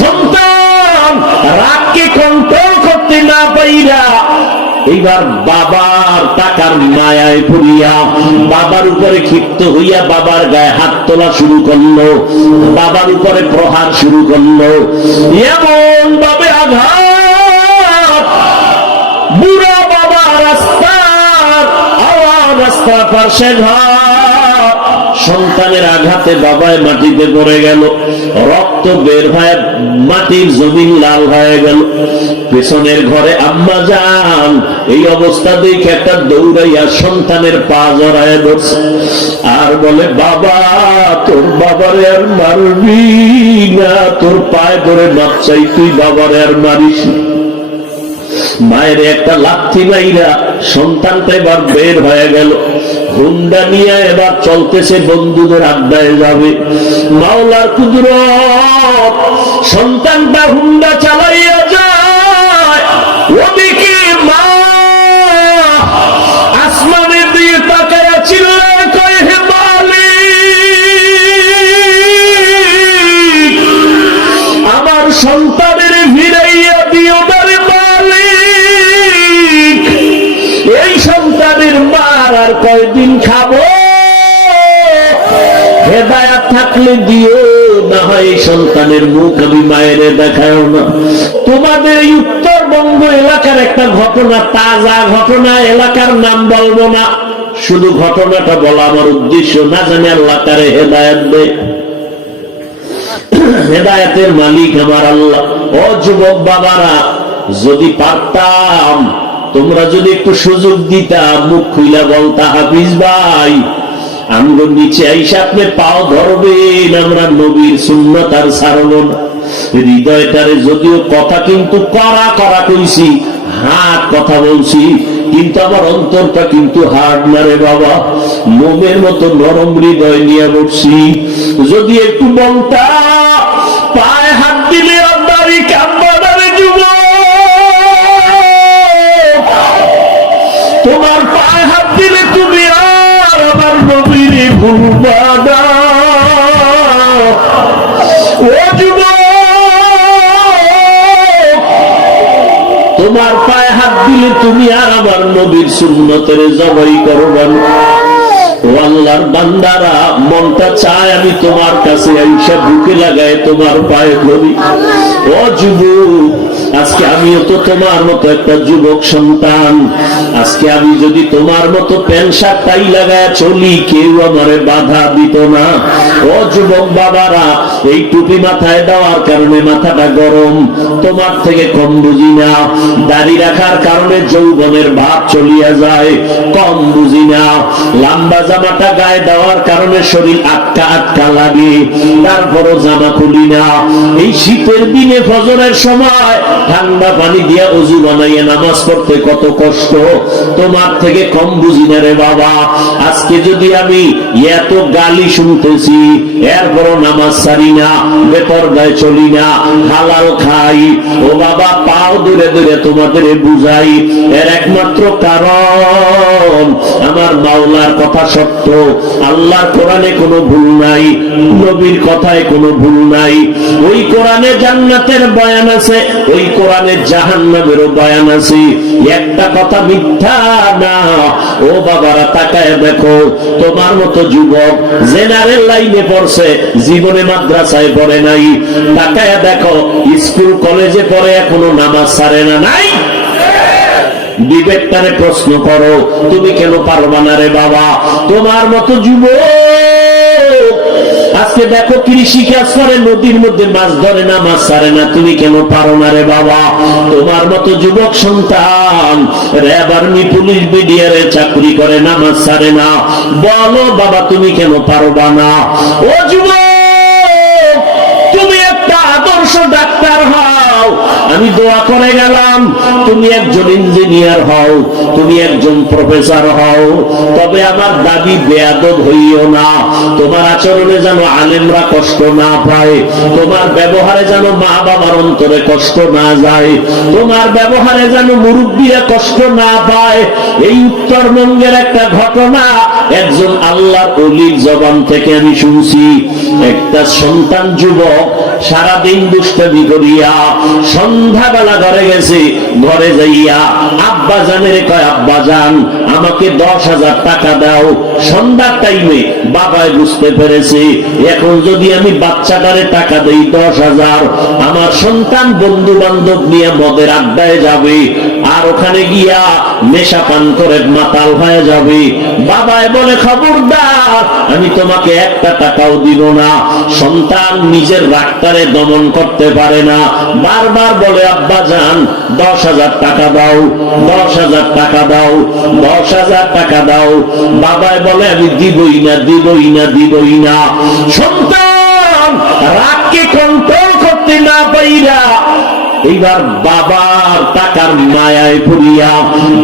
সন্তান, রাগকে কন্ট্রোল করতে না পাইরা এইবার বাবার টাকার মায়ায় পড়িয়া, বাবার উপরে ক্ষিপ্ত হইয়া বাবার গায়ে হাত তোলা শুরু করল, বাবার উপরে প্রহার শুরু করল। এমন ভাবে আঘাত, বুড়া বাবা রাস্তার আওয়াজ রাস্তার পাশে ঘর সন্তানের আঘাতে বাবায় মাটিতে পড়ে গেল। রক্ত বের হয়ে মাটির জমিন লাল হয়ে গেল। পেছনের ঘরে আম্মা যান, এই অবস্থা দেখে একটা দৌড়াইয়া সন্তানের পা জড়ায় ধরছে। আর বলে, বাবা, তোর বাবারে আর মারবি না, তোর পায়ে ধরে মাপ চাই, তুই বাবারে আর মারিস মায়ের একটা লাথি মাইরা সন্তানটা এবার বের হয়ে গেল। হুন্ডা নিয়ে এবার চলতেছে বন্ধুদের আড্ডায় যাবে। মাওলার কুদুর সন্তানটা হুন্ডা চালাইয়া সন্তানের মুখ আমি মায়ের দেখায় না। তোমাদের এই উত্তরবঙ্গ এলাকার একটা ঘটনা, তাজা ঘটনা, এলাকার নাম বলব না। শুধু ঘটনাটা বলা আমার উদ্দেশ্য না, জানি আল্লাহ তারে হেদায়াত দেয়। হেদায়তের মালিক আমার আল্লাহ। ও যুবক বাবারা, যদি পারতাম, তোমরা যদি একটু সুযোগ দিতাম মুখ খুইলা বলতা হাফিজ ভাই। আমগো নিচে আইসা আপনি পাও ধরবেন আমরা নবীর আর ছাড়ব না হৃদয়টারে যদিও কথা কিন্তু করা করা কইছি, হাত কথা বলছি, কিন্তু আমার অন্তরটা কিন্তু হার্ড মারে বাবা। মোমের মতো নরম হৃদয় নিয়ে বসছি। যদি একটু বলতা পায়ে তোমার পায়ে হাত দিলে তুমি আর আমার নবীর সুন্নতের জবাই করবেন। ও আল্লাহর বান্দারা, মনটা চায় আমি তোমার কাছে আইসা বুকে লাগায় তোমার পায়ে ধরি। ও আজকে আমিও তো তোমার মতো একটা যুবক সন্তান। আজকে আমি যদি তোমার মতো প্যান্ট টাই লাগায় চলি, কেউ আমারে বাধা দিত না। ও যুবক বাবারা এই টুপি মাথায় দেওয়ার কারণে মাথাটা গরম। তোমার থেকে কম বুঝি না। দাড়ি রাখার কারণে যৌবনের ভাব চলিয়া যায়। কম বুঝি না। লম্বা জামাটা গায়ে দেওয়ার কারণে শরীর আটকা আটকা লাগে। তারপরও জামা খুলি না। এই শীতের দিনে ফজরের সময় ঠান্ডা পানি দিয়া অজু বানাইয়ে নামাজ পড়তে কত কষ্ট। তোমার থেকে কম বুঝি না রে বাবা। আজকে যদি আমি এত গালি শুনতেছি, এরপরও নামাজ সারি না বেতর গায়ে চলি না হালাল খাই। ও বাবা, পাও দূরে দূরে তোমাদের বুঝাই। এর একমাত্র কারণ, আমার মাওলার কথা সত্য। আল্লাহর কোরআনে কোনো ভুল নাই, নবীর কথায় কোনো ভুল নাই। ওই কোরআনে জান্নাতের বয়ান আছে, ওই কোরআনে জাহান্নামেরও বয়ান আছে। একটা কথা মিথ্যা না। ও বাবারা, তাকায় দেখো, তোমার মতো যুবক জেনারেল লাইনে পড়ছে, জীবনে মাদ্রাসায় পড়ে নাই। তাকায় দেখো, স্কুল, কলেজে পড়ে এখনও নামাজ সারে না নাই? বিবেকটারে প্রশ্ন করো, তুমি কেন পারবা না রে বাবা? তোমার মতো যুবক, আজকে দেখো কৃষি কাজ করে, নদীর মধ্যে মাছ ধরে না মাছ ছাড়ে না। তুমি কেন পারো না রে বাবা? তোমার মতো যুবক সন্তান র্যাব আর্মি পুলিশ বিডিআরে চাকরি করে না মাছ ছাড়ে না। বলো বাবা, তুমি কেন পারবা না? ও যুবক! আদর্শ ডাক্তার হও। আমি দোয়া করে গেলাম, তুমি একজন ইঞ্জিনিয়ার হও, তুমি একজন প্রফেসর হও। তবে আমার দাবি বেয়াদব হইও না। তোমার আচরণে যেন আলেমরা কষ্ট না পায়, তোমার ব্যবহারে যেন মা বাবার অন্তরে কষ্ট না যায়, তোমার ব্যবহারে যেন মুরব্বীরা কষ্ট না পায়। এই উত্তরবঙ্গের একটা ঘটনা, একজন আল্লাহর অলির জবান থেকে আমি শুনছি। একটা সন্তান যুবক সারাদিন দুষ্টামি করিয়া সন্ধ্যাবেলা ঘরে গেছে, ঘরে যাইয়া, আব্বা জানের কয়, আব্বা জান, আমাকে দশ হাজার টাকা দাও। সন্ধ্যার টাইমে বাবাই বুঝতে পেরেছে, এখন যদি আমি বাচ্চাটারে টাকা দেই দশ হাজার, আমার সন্তান বন্ধু বান্ধব নিয়ে মদের আড্ডায় যাবে, আর ওখানে গিয়া নেশা পান করে মাতাল হয়ে যাবে। বাবায় বলে, খবরদার আমি তোমাকে একটা টাকাও দিব না। সন্তান নিজের রাগটারে দমন করতে পারে না। বারবার বলে, আব্বা যান দশ হাজার টাকা দাও, দশ হাজার টাকা দাও, দশ হাজার টাকা দাও। বাবায় বলে, আমি দিবই না দিবই না দিবই না। সন্তান রাগকে কন্ট্রোল করতে না পাইরা এইবার বাবার টাকার মায়ায় পড়িয়া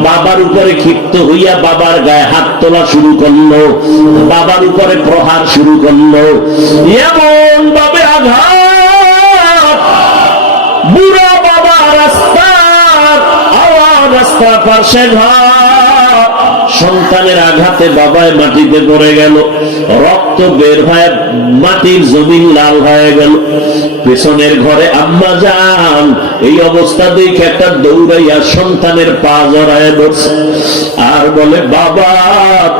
বাবার উপরে ক্ষিপ্ত হইয়া বাবার গায়ে হাত তোলা শুরু করল, বাবার উপরে প্রহার শুরু করল। এমন ভাবে আঘাত, বুড়া বাবা রাস্তার, আওয়াজ রাস্তা পাশে ঘর সন্তানের আঘাতে বাবায় মাটিতে পড়ে গেল। রক্ত বের হয়ে মাটির জমিন লাল হয়ে গেল। পেছনের ঘরে আম্মা যান, এই অবস্থা দেখে একটা দৌড়াইয়া সন্তানের পা জড়ায় ধরছে। আর বলে, বাবা,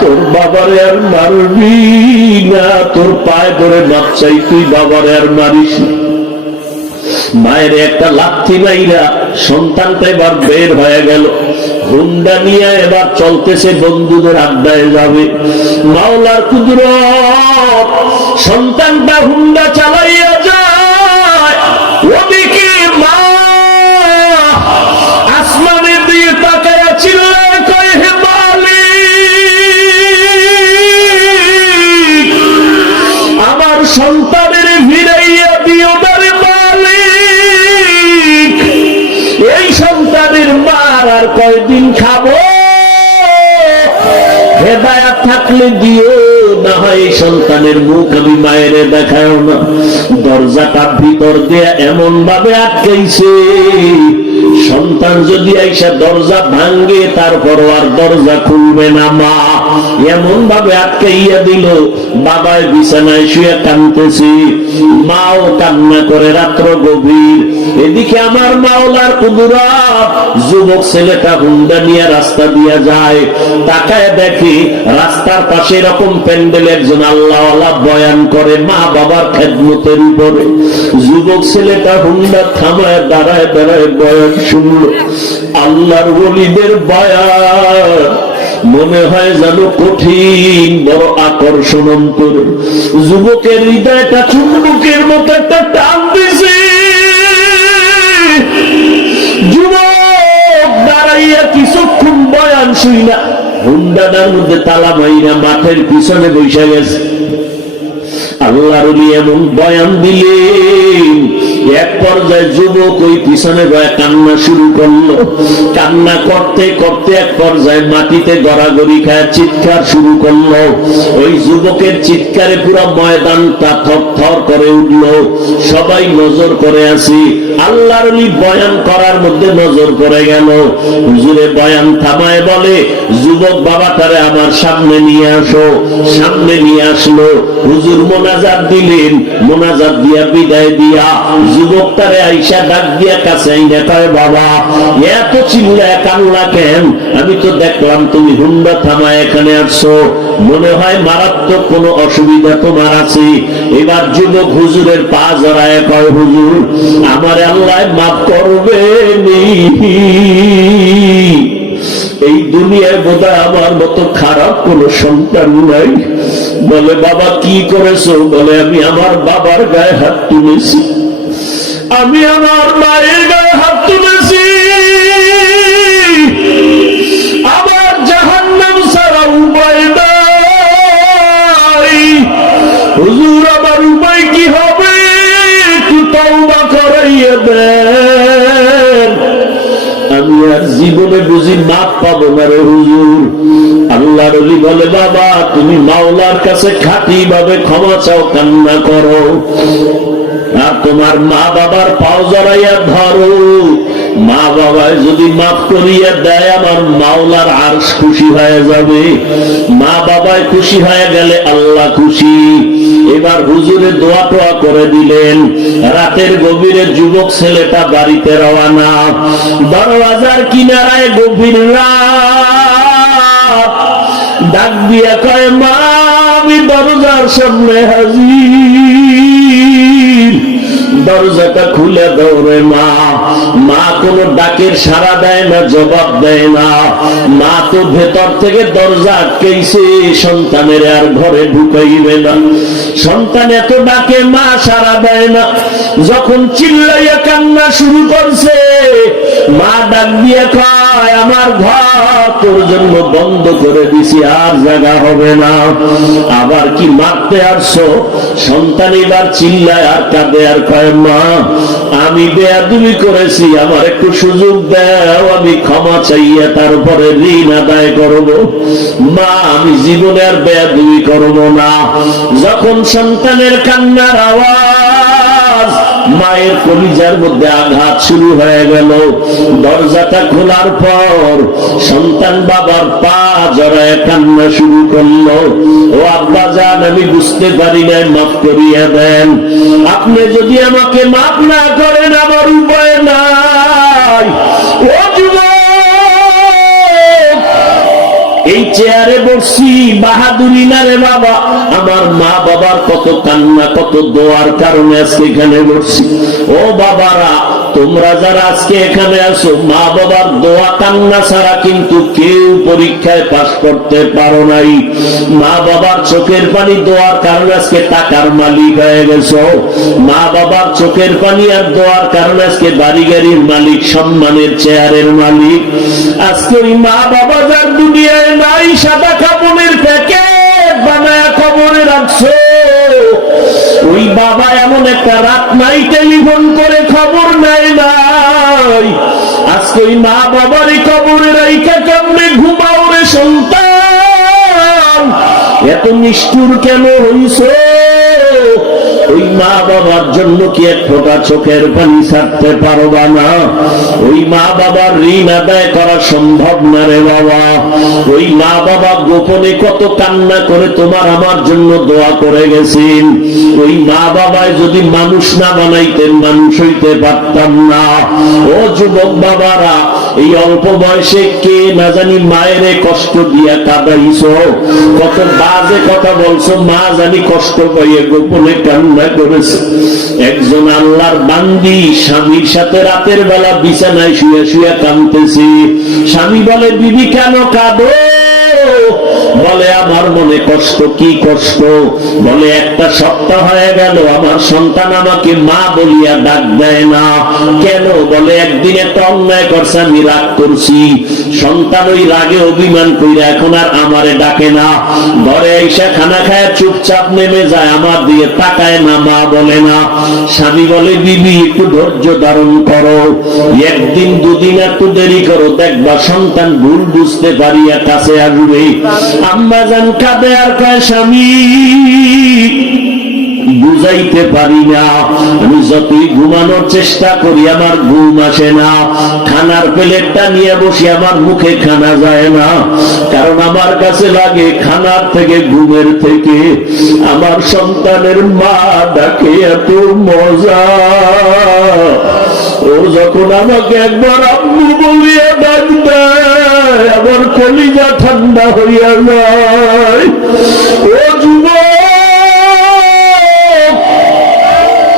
তোর বাবারে আর মারবি না, তোর পায়ে ধরে মাপ চাই, তুই বাবারে আর মারিস মায়ের একটা লাথি মাইরা সন্তানটা এবার বের হয়ে গেল। হুন্ডা নিয়ে এবার চলতেছে বন্ধুদের আড্ডায় যাবে। মাওলার কুদুর সন্তানটা হুন্ডা চালাইয়া যায় হেদায়াত থাকলে দিও, না হয় সন্তানের মুখ আমি মায়ের দেখায় না। দরজাটা ভিতর দেয়া এমন ভাবে আটকাইছে, সন্তান যদি আইসা দরজা ভাঙ্গে তারপর আর দরজা খুলবে না মা। এমন ভাবে আটকাইয়া দিল বাবায় বিছানায় শুয়ে কানতেছি মাও কান্না করে রাত্র গভীর। এদিকে আমার মাওলার কুদুরা যুবক ছেলেটা হুন্ডা নিয়ে রাস্তা দিয়া যায়। তাকায় দেখি রাস্তার পাশে এরকম প্যান্ডেল একজন আল্লাহ বয়ান করে মা বাবার খেদমতের উপরে। যুবক ছেলেটা হুন্ডা থামায়, দাঁড়ায় দাঁড়ায় বয়ান শুনলো। আল্লাহর বলিদের বয়ান মনে হয় যেন কঠিন, বড় আকর্ষণ অন্তর। যুবকের হৃদয়টা চুম্বকের মতো একটা টান দিছে। যুবক দাঁড়াইয়া কিছুক্ষণ বয়ান শুই না। হুন্ডাটার মধ্যে তালা মাইরা মাঠের পিছনে বৈশা গেছে। আল্লাহর এমন বয়ান দিলেন এক পর্যায়ে যুবক ওই পিছনে কান্না শুরু করল। কান্না করতে করতে এক পর্যায়ে মাটিতে গড়াগড়ি খায় চিৎকার শুরু করল। ওই যুবকের চিৎকারে পুরো ময়দানটা থর থর করে উঠল। সবাই নজর করে আসি। আল্লাহর বয়ান করার মধ্যে নজর পড়ে গেল। হুজুরে বয়ান থামায় বলে, যুবক বাবাটারে আমার সামনে নিয়ে আসো, সামনে নিয়ে আসলো। হুজুর মোনাজাত দিলেন, মোনাজাত দিয়া বিদায় দিয়া যুবকটারে আইসা ডাক দিয়া কাছে কয় বাবা, এত চিল্লা কান্না কেন? আমি তো দেখলাম তুমি হুন্ডা থামা এখানে আসছো। মনে হয় মারাত্মক কোনো অসুবিধা তোমার আছে। এবার যুবক হুজুরের পা জড়ায় কয়, হুজুর, আমার আল্লাহ মাফ করবে এই দুনিয়ায় বোধহয় আমার মতো খারাপ কোনো সন্তান নাই। বলে, বাবা, কি করেছ? বলে, আমি আমার বাবার গায়ে হাত তুলেছি। আমি আমার মায়ের গায়ে হাত তুলেছি। আমার জাহান্নাম ছাড়া উপায় নাই। হুজুর, আমার উপায় কি হবে? একটু তওবা করাইয়া দেন। আমি আর জীবনে বুঝি মাপ পাবো না রে হুজুর। আল্লাহ রলি বলে, বাবা, তুমি মাওলার কাছে খাঁটি ভাবে ক্ষমা চাও, কান্না করো। আর তোমার মা বাবার পাও জড়াইয়া ধরো। মা বাবায় যদি মাফ করিয়া দেয়, আমার মাওলার আর খুশি হয়ে যাবে। মা বাবায় খুশি হয়ে গেলে আল্লাহ খুশি। এবার হুজুরে দোয়া টোয়া করে দিলেন, রাতের গভীরে যুবক ছেলেটা বাড়িতে রওয়ানা দরওয়াজার কিনারায় গভীর রাত ডাক দিয়া কয়, মা, আমি দরজার সামনে হাজির। দরজাটা খুলে দৌড়ে মা। মা কোনো ডাকের সাড়া দেয় না, জবাব দেয় না। মা তো ভেতর থেকে দরজা আটকেছে সন্তানের আর ঘরে ঢুকাইবে না। সন্তান এত ডাকে, মা সাড়া দেয় না। যখন চিল্লাইয়া কান্না শুরু করছে মা ডাক দিয়ে কয়, আমার ঘর তোর জন্য বন্ধ করে দিছি, আর জায়গা হবে না। আবার কি মারতে আসছো? সন্তান এবার চিল্লায়, আর কাঁদে, আর কয়, মা, আমি বেয়াদুমি করেছি, আমার একটু সুযোগ দাও, আমি ক্ষমা চাইয়া তারপরে ঋণ আদায় করব। মা, আমি জীবনে আর বেয়াদুমি করব না। যখন সন্তানের কান্নার আওয়াজ মায়ের কলিজার মধ্যে আঘাত শুরু হয়ে গেল। দরজাটা খোলার পর সন্তান বাবার পা জড়ায় কান্না শুরু করল। ও আব্বা যান আমি বুঝতে পারি নাই, মাফ করিয়া দেন। আপনি যদি আমাকে মাফ না করেন, আমার উপায় নাই। ও চেয়ারে বসছি, বাহাদুরি না রে বাবা। আমার মা বাবার কত কান্না, কত দোয়ার কারণে আজকে এখানে বসছি। ও বাবারা, তোমরা যারা আজকে এখানে আসো মা বাবার দোয়া কান্না ছাড়া কিন্তু কেউ পরীক্ষায় পাশ করতে পারো নাই। মা বাবার চোখের পানি দোয়ার কারণে আজকে টাকার মালিক হয়ে গেছো। মা বাবার চোখের পানি আর দোয়ার কারণে আজকে বাড়ি গাড়ির মালিক, সম্মানের চেয়ারের মালিক। আজকে ওই মা বাবা দুনিয়ায় নাই সাদা কাপড়ের প্যাকেট বানায় ওই বাবা এমন একটা রাত নাই টেলিফোন করে খবর নাই নাই। আজকে ওই মা বাবারই খবরে রাইকা কেমনে ঘুমাও রে সন্তান? এত নিষ্ঠুর কেন হইছে? ওই মা বাবার জন্য কি এক ফোঁটা চোখের পানি ছাড়তে পারবা না? ওই মা বাবার ঋণ আদায় করা সম্ভব না রে বাবা। ওই মা বাবা গোপনে কত কান্না করে তোমার আমার জন্য দোয়া করে গেছেন। ওই মা বাবায় যদি মানুষ না বানাইতেন, মানুষ হইতে পারতাম না। ও যুবক বাবারা, এই অল্প বয়সে কে না জানি মায়ের কষ্ট দিয়া কাঁদাইছ? কত বাজে কথা বলছো, মা জানি কষ্ট পাইয়ে গোপনে কান্না করেছে। একজন আল্লাহর বান্দি স্বামীর সাথে রাতের বেলা বিছানায় শুয়ে শুয়ে কানতেছি স্বামী বলে, বিবি কেন কাঁদো? বলে, আমার মনে কষ্ট, কি কষ্ট? বলে, একটা সপ্তাহ হয়ে গেল, আমার সন্তান আমাকে মা বলিয়া ডাক দেয় না। কেন? বলে, একদিন একটা অন্যায় করছে, আমি রাগ করছি। সন্তান ওই রাগে অভিমান কইরা এখন আর আমারে ডাকে না। ঘরে এসে খানা খায় চুপচাপ নেমে যায়, আমার দিয়ে তাকায় না, মা বলে না। স্বামী বলে, বিবি, একটু ধৈর্য ধারণ করো। একদিন, দুদিন একটু দেরি করো, দেখবা সন্তান ভুল বুঝতে পারিয়া কাছে আসবে। আম্মা জান কাঁদে আর কয়, স্বামী, বুঝাইতে পারি না। আমি যতই ঘুমানোর চেষ্টা করি, আমার ঘুম আসে না। খানার প্লেটটা নিয়ে বসে, আমার মুখে খানা যায় না। কারণ আমার কাছে লাগে খানার থেকে, ঘুমের থেকে। আমার সন্তানের মা ডাকে, এত মজা। ও যখন আমাকে একবার আম্মু বলিয়া ডাক আমার কলিজা ঠান্ডা হইয়া যায়। ও যুব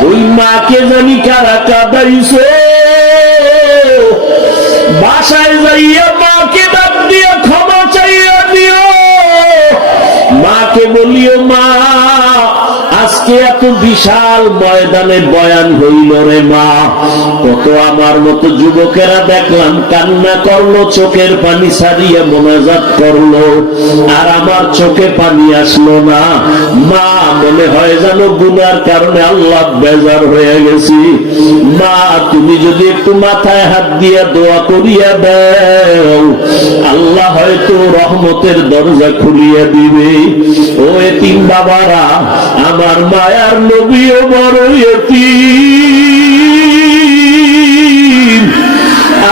ওই মাকে জানি কারা কাদাইছ। বাসায় যাইয়া মাকে ডাক দিয়া ক্ষমা চাইয়া দিও মাকে বলিও মা বিশাল ময়দানে বয়ান হইল রে মা। কত আমার মতো যুবকেরা দেখলাম কান্না করল, চোখের পানি ছাড়িয়ে মোনাজাত করল, আর আমার চোখে পানি আসলো না। মা, মনে হয় যেন গুনার কারণে আল্লাহ বেজার হয়ে গেছি। মা, তুমি যদি একটু মাথায় হাত দিয়া দোয়া করিয়া দেও, আল্লাহ হয়তো রহমতের দরজা খুলিয়া দিবে। ও এতিম বাবারা, আমার আল্লাহর নবীও বড়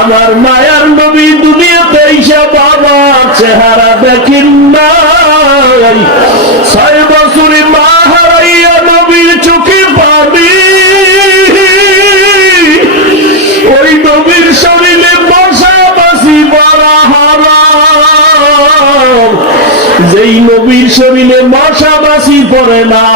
আমার মায়ার নবী দুনিয়াতে এসে বাবার চেহারা দেখিন নাই। ছয় বছরে মা হারাইয়া নবীর চোখে পাবি। ওই নবীর শরীরে বসা বাসি বড়া হারাম। যেই নবীর শরীরে মশা বাসি পড়ে না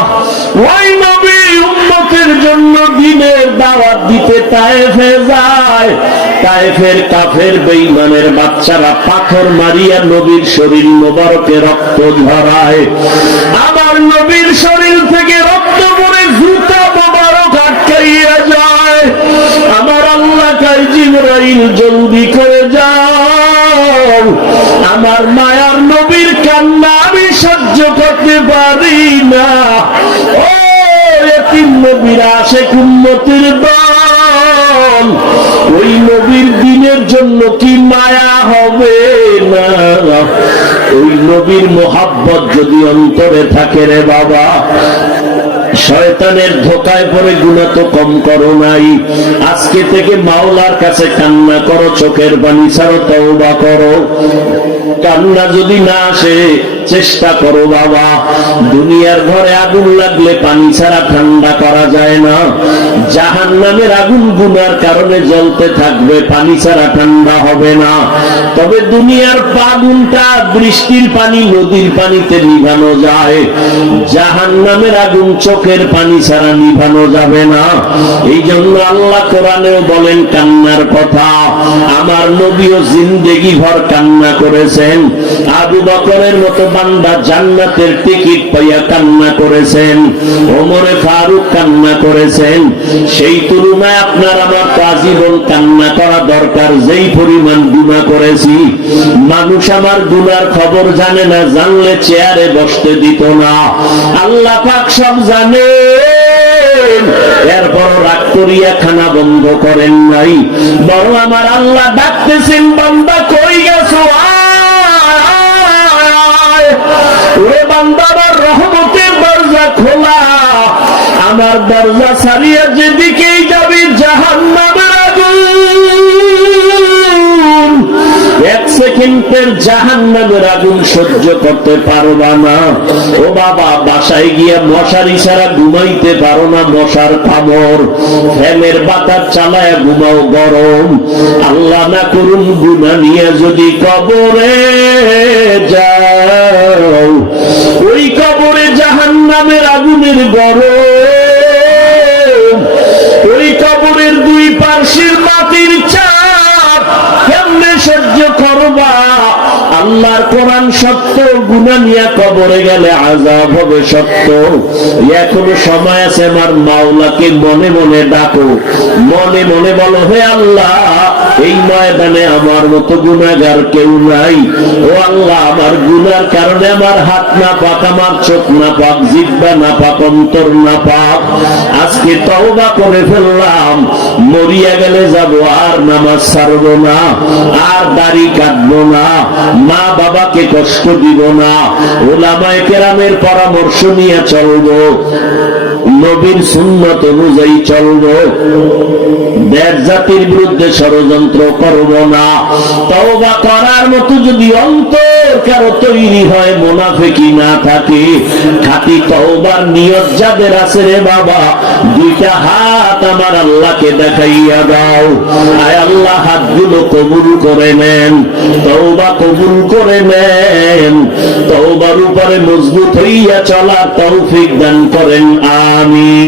বাচ্চারা পাথর মারিয়া নবীর শরীর মোবারকে রক্ত আমার নবীর শরীর থেকে রক্ত জুতা মোবারক আটকাইয়া যায়। আমার আল্লাহ জিবরাইল জলদি করে যাও। আমার মায়ার নবীর কান্না আমি সহ্য করতে পারি না। ও এতিম দল ওই নবীর দিনের জন্য কি মায়া হবে না? ওই নবীর মোহাব্বত যদি অন্তরে থাকে রে বাবা, শয়তানের ধোকায় পড়ে গুণা তো কম করো নাই। আজকে থেকে মাওলার কাছে কান্না করো, চোখের পানি ছাড়ো, তওবা করো। কান্না যদি না আসে চেষ্টা করো বাবা। দুনিয়ার ঘরে আগুন লাগলে পানি ছাড়া ঠান্ডা করা যায় না। জাহান নামের আগুন গুনার কারণে জ্বলতে থাকবে, পানি ছাড়া ঠান্ডা হবে না। তবে দুনিয়ার আগুনটা বৃষ্টির পানি, নদীর পানিতে নিভানো যায়। জাহান নামের আগুন চোখের পানি ছাড়া নিভানো যাবে না। এই জন্য আল্লাহ কোরআনেও বলেন, কান্নার কথা। আমার নবীও জিন্দেগি ভর কান্না করেছেন। আবু বকরের মতো বান্দা জান্নাতের টিকিট পাইয়া কান্না করেছেন, ওমরে ফারুক কান্না করেছেন। সেই তুলনায় আপনার আমার তো আজীবন কান্না করা দরকার, যেই পরিমাণ গুণা করেছি। মানুষ আমার গুনার খবর জানে না, জানলে চেয়ারে বসতে দিত না। আল্লাহ পাক সব জানে। এরপর রাগ করিয়া খানা বন্ধ করেন নাই। বড় আমার আল্লাহ ডাকতেছেন, বান্দা কই বান্দা রহমতের দরজা খোলা। আমার দরজা ছাড়িয়ে যেদিকেই যাবি জাহান মশারি ছাড়া ঘুমাইতে পারো না মশার কামড়। ফ্যানের বাতাস চালায় ঘুমাও গরম। আল্লাহ না করুন গুনা নিয়ে যদি কবরে যাও। ওই কবরে জাহান নামের আগুনের গরম। ওই কবরের দুই পার্শ্বের মাটির চাপ কেমনে সহ্য করবা? আল্লাহর কোরআন সত্য গুণা নিয়ে কবরে গেলে আজাব হবে সত্য। এখনও সময় আছে আমার মাওলাকে মনে মনে ডাকো। মনে মনে বলো, হে আল্লাহ এই ময়দানে আমার মতো গুণাগার কেউ নাই। ও আল্লাহ, আমার গুনার কারণে আমার হাত না পাক আমার চোখ না পাক জিব্বা না পাক অন্তর না পাক আজকে তওবা করে ফেললাম, মরিয়া গেলে যাব, আর নামাজ ছাড়বো না, আর দাড়ি কাটবো না, মা বাবাকে কষ্ট দিব না, ওলামায়ে কেরামের পরামর্শ নিয়ে চলবো। নবীর সুন্নত অনুযায়ী চলবো। দেশ জাতির বিরুদ্ধে ষড়যন্ত্র করব না। তওবা করার মতো যদি অন্তর কারও তৈরি হয় মোনাফেকি না থাকে। খাতি তওবার নিয়ত যাদের আছে রে বাবা, দুইটা হাত আমার আল্লাহকে দেখাইয়া দাও। আয় আল্লাহ, হাতগুলো কবুল করে নেন, তওবা কবুল করে নেন। তওবার উপরে মজবুত হইয়া চলার তৌফিক দান করেন আমি